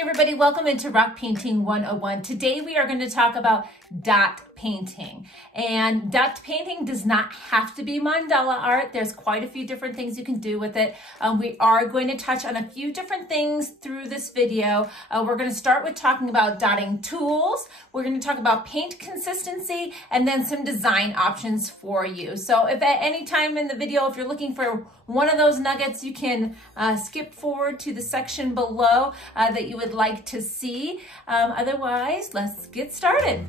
Hey everybody, welcome into Rock Painting 101. Today we are going to talk about dot painting. And dot painting does not have to be mandala art. There's quite a few different things you can do with it. We are going to touch on a few different things through this video. We're going to start with talking about dotting tools. We're going to talk about paint consistency and then some design options for you. So if at any time in the video, if you're looking for one of those nuggets, you can skip forward to the section below that you would like to see. Otherwise, let's get started.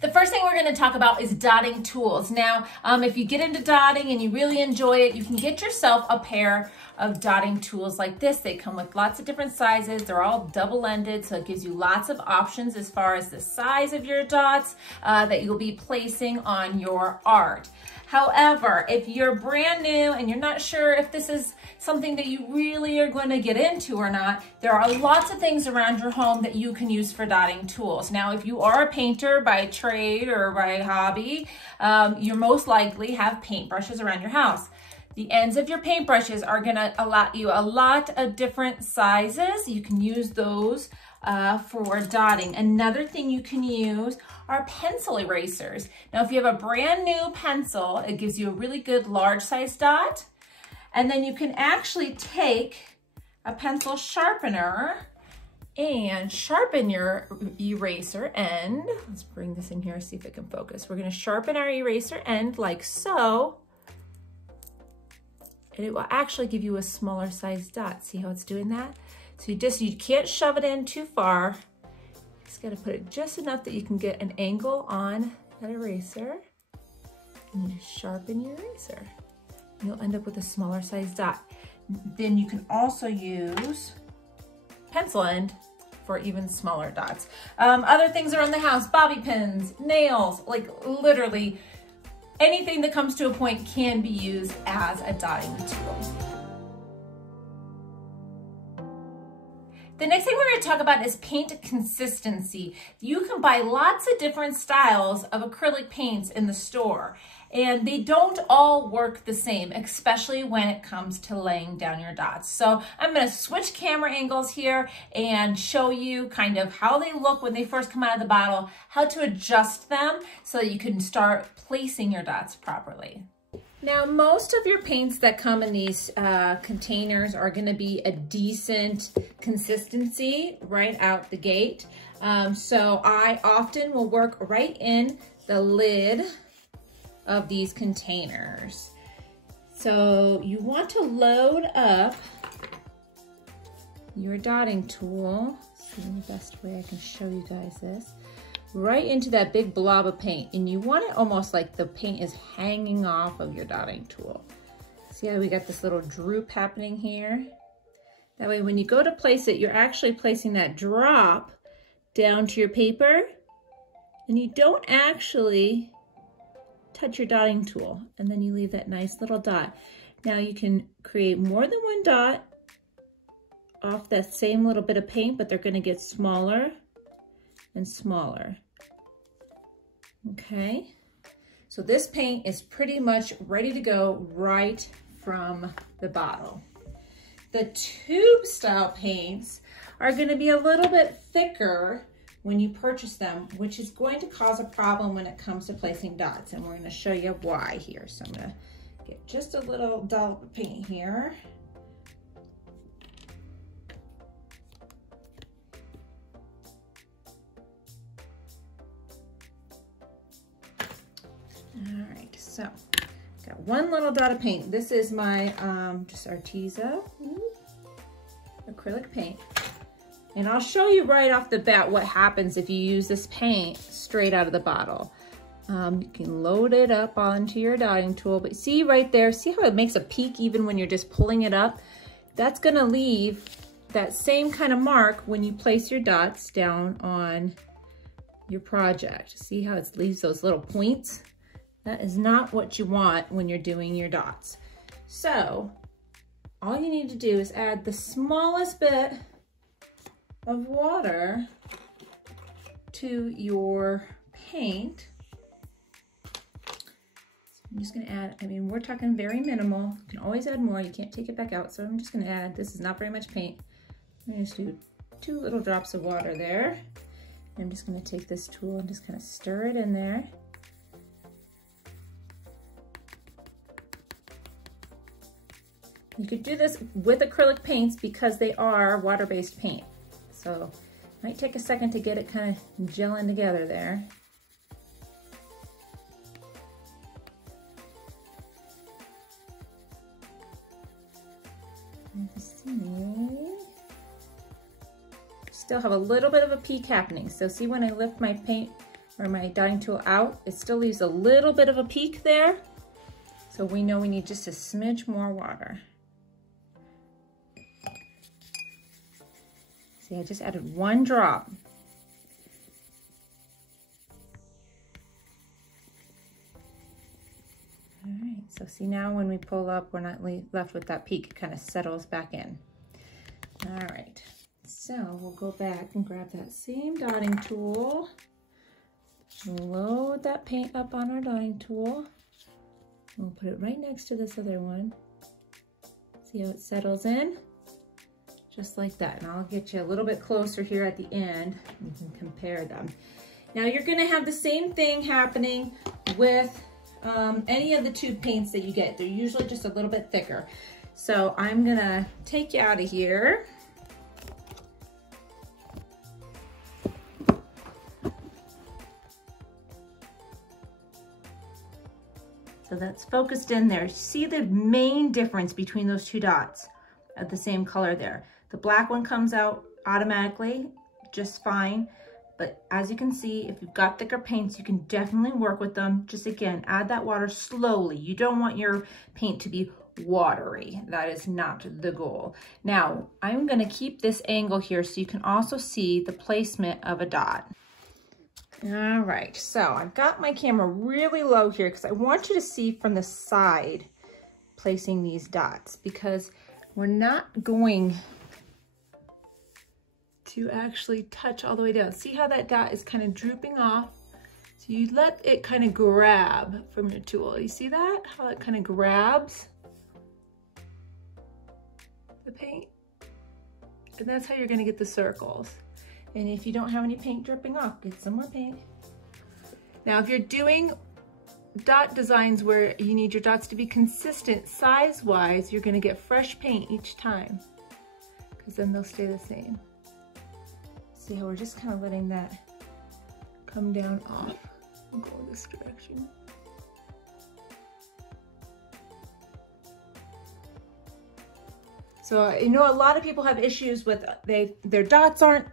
The first thing we're going to talk about is dotting tools. Now, if you get into dotting and you really enjoy it, you can get yourself a pair of dotting tools like this. They come with lots of different sizes. They're all double-ended, so it gives you lots of options as far as the size of your dots that you'll be placing on your art. However, if you're brand new and you're not sure if this is something that you really are going to get into or not, there are lots of things around your home that you can use for dotting tools. Now, if you are a painter by trade or by hobby, you most likely have paintbrushes around your house. The ends of your paintbrushes are going to allow you a lot of different sizes. You can use those for dotting. Another thing you can use are pencil erasers. Now, if you have a brand new pencil, it gives you a really good large size dot. And then you can actually take a pencil sharpener and sharpen your eraser end. Let's bring this in here, see if it can focus. We're going to sharpen our eraser end like so. And it will actually give you a smaller size dot. See how it's doing that? So you can't shove it in too far. Just got to put it just enough that you can get an angle on that eraser. And you sharpen your eraser. You'll end up with a smaller size dot. Then you can also use pencil end for even smaller dots. Other things around the house, bobby pins, nails, like literally anything that comes to a point can be used as a dotting tool. The next thing we're going to talk about is paint consistency. You can buy lots of different styles of acrylic paints in the store, and they don't all work the same, especially when it comes to laying down your dots. So I'm going to switch camera angles here and show you kind of how they look when they first come out of the bottle, how to adjust them so that you can start placing your dots properly. Now, most of your paints that come in these containers are going to be a decent consistency right out the gate. So I often will work right in the lid of these containers. So you want to load up your dotting tool. See the best way I can show you guys this. Right into that big blob of paint, and you want it almost like the paint is hanging off of your dotting tool. See how we got this little droop happening here? That way when you go to place it, you're actually placing that drop down to your paper, and you don't actually touch your dotting tool, and then you leave that nice little dot. Now you can create more than one dot off that same little bit of paint, but they're going to get smaller and smaller. Okay, so this paint is pretty much ready to go right from the bottle. The tube style paints are going to be a little bit thicker when you purchase them, which is going to cause a problem when it comes to placing dots, and we're going to show you why here. So I'm going to get just a little dollop of paint here. All right, so got one little dot of paint. This is my just Arteza acrylic paint. And I'll show you right off the bat what happens if you use this paint straight out of the bottle. You can load it up onto your dotting tool, but see right there, see how it makes a peak even when you're just pulling it up? That's gonna leave that same kind of mark when you place your dots down on your project. See how it leaves those little points? That is not what you want when you're doing your dots. So all you need to do is add the smallest bit of water to your paint. I'm just gonna add, I mean, we're talking very minimal. You can always add more. You can't take it back out. So I'm just gonna add, this is not very much paint. I'm gonna just do 2 little drops of water there. I'm just gonna take this tool and just kind of stir it in there. You could do this with acrylic paints because they are water-based paint. So it might take a second to get it kind of gelling together there. Still have a little bit of a peak happening. So see when I lift my paint or my dotting tool out, it still leaves a little bit of a peak there. So we know we need just a smidge more water. See, I just added 1 drop. All right, so see now when we pull up, we're not left with that peak, it kind of settles back in. All right, so we'll go back and grab that same dotting tool, load that paint up on our dotting tool. We'll put it right next to this other one. See how it settles in? Just like that. And I'll get you a little bit closer here at the end. You can compare them. Now you're gonna have the same thing happening with any of the tube paints that you get. They're usually just a little bit thicker. So I'm gonna take you out of here. So that's focused in there. See the main difference between those 2 dots of the same color there. The black one comes out automatically just fine. But as you can see, if you've got thicker paints, you can definitely work with them. Just again, add that water slowly. You don't want your paint to be watery. That is not the goal. Now, I'm gonna keep this angle here so you can also see the placement of a dot. All right, so I've got my camera really low here because I want you to see from the side placing these dots, because we're not going to actually touch all the way down. See how that dot is kind of drooping off? So you let it kind of grab from your tool. You see that? How it kind of grabs the paint? And that's how you're gonna get the circles. And if you don't have any paint dripping off, get some more paint. Now, if you're doing dot designs where you need your dots to be consistent size-wise, you're gonna get fresh paint each time, because then they'll stay the same. See how we're just kind of letting that come down off and go this direction. So you know, a lot of people have issues with their dots aren't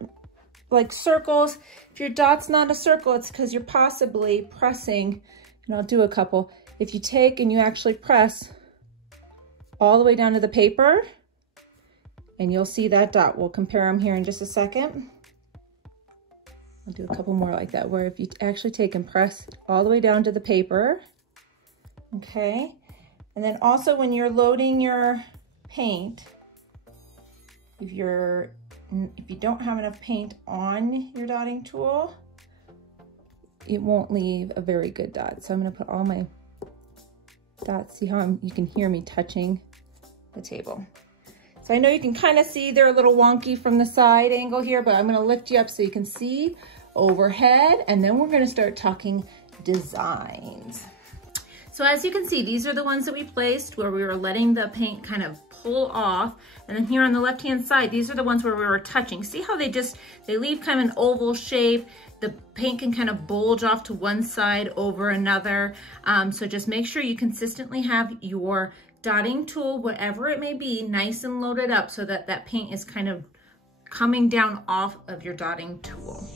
like circles. If your dot's not a circle, it's because you're possibly pressing, and I'll do a couple. If you take and you actually press all the way down to the paper, and you'll see that dot. We'll compare them here in just a second. I'll do a couple more like that, where if you actually take and press all the way down to the paper, okay? And then also when you're loading your paint, if you don't have enough paint on your dotting tool, it won't leave a very good dot. So I'm gonna put all my dots, see how you can hear me touching the table. So I know you can kind of see they're a little wonky from the side angle here, but I'm gonna lift you up so you can see overhead, and then we're gonna start talking designs. So as you can see, these are the ones that we placed where we were letting the paint kind of pull off. And then here on the left-hand side, these are the ones where we were touching. See how they leave kind of an oval shape. The paint can kind of bulge off to one side over another. So just make sure you consistently have your dotting tool, whatever it may be, nice and loaded up so that that paint is kind of coming down off of your dotting tool.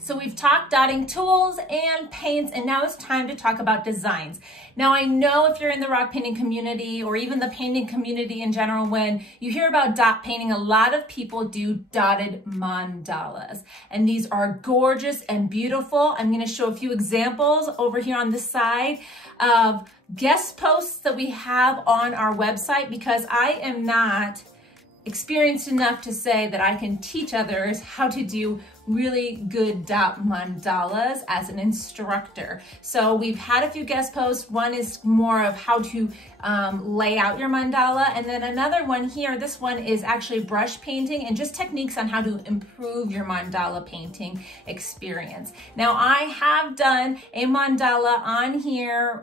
So we've talked dotting tools and paints, and now it's time to talk about designs. Now I know if you're in the rock painting community or even the painting community in general, when you hear about dot painting, a lot of people do dotted mandalas. And these are gorgeous and beautiful. I'm gonna show a few examples over here on the side of guest posts that we have on our website, because I am not experienced enough to say that I can teach others how to do really good dot mandalas as an instructor. So we've had a few guest posts. One is more of how to lay out your mandala, and then another one here, this one is actually brush painting and just techniques on how to improve your mandala painting experience. Now I have done a mandala on here.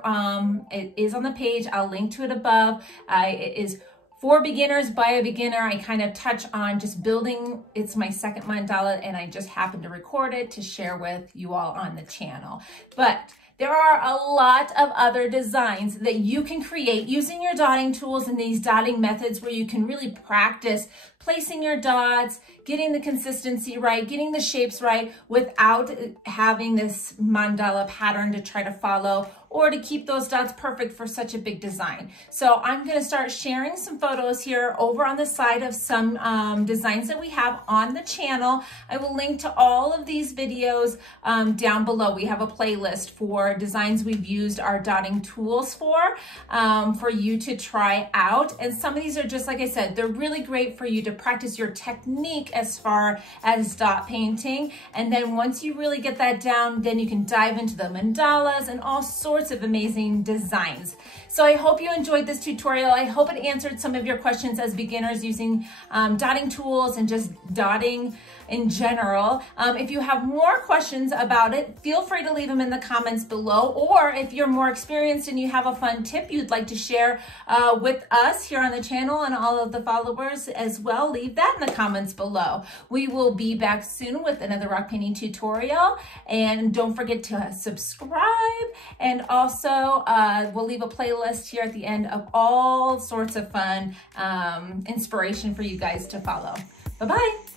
It is on the page. I'll link to it above. It is for beginners by a beginner. I kind of touch on just building. It's my second mandala and I just happened to record it to share with you all on the channel. But there are a lot of other designs that you can create using your dotting tools and these dotting methods where you can really practice placing your dots, getting the consistency right, getting the shapes right without having this mandala pattern to try to follow or to keep those dots perfect for such a big design. So I'm gonna start sharing some photos here over on the side of some designs that we have on the channel. I will link to all of these videos down below. We have a playlist for designs we've used our dotting tools for you to try out. And some of these are just, like I said, they're really great for you to practice your technique as far as dot painting. And then once you really get that down, then you can dive into the mandalas and all sorts of amazing designs. So I hope you enjoyed this tutorial. I hope it answered some of your questions as beginners using dotting tools and just dotting in general. If you have more questions about it, feel free to leave them in the comments below, or if you're more experienced and you have a fun tip you'd like to share with us here on the channel and all of the followers as well, leave that in the comments below. We will be back soon with another rock painting tutorial, and don't forget to subscribe, and also we'll leave a playlist here at the end of all sorts of fun inspiration for you guys to follow. Bye-bye.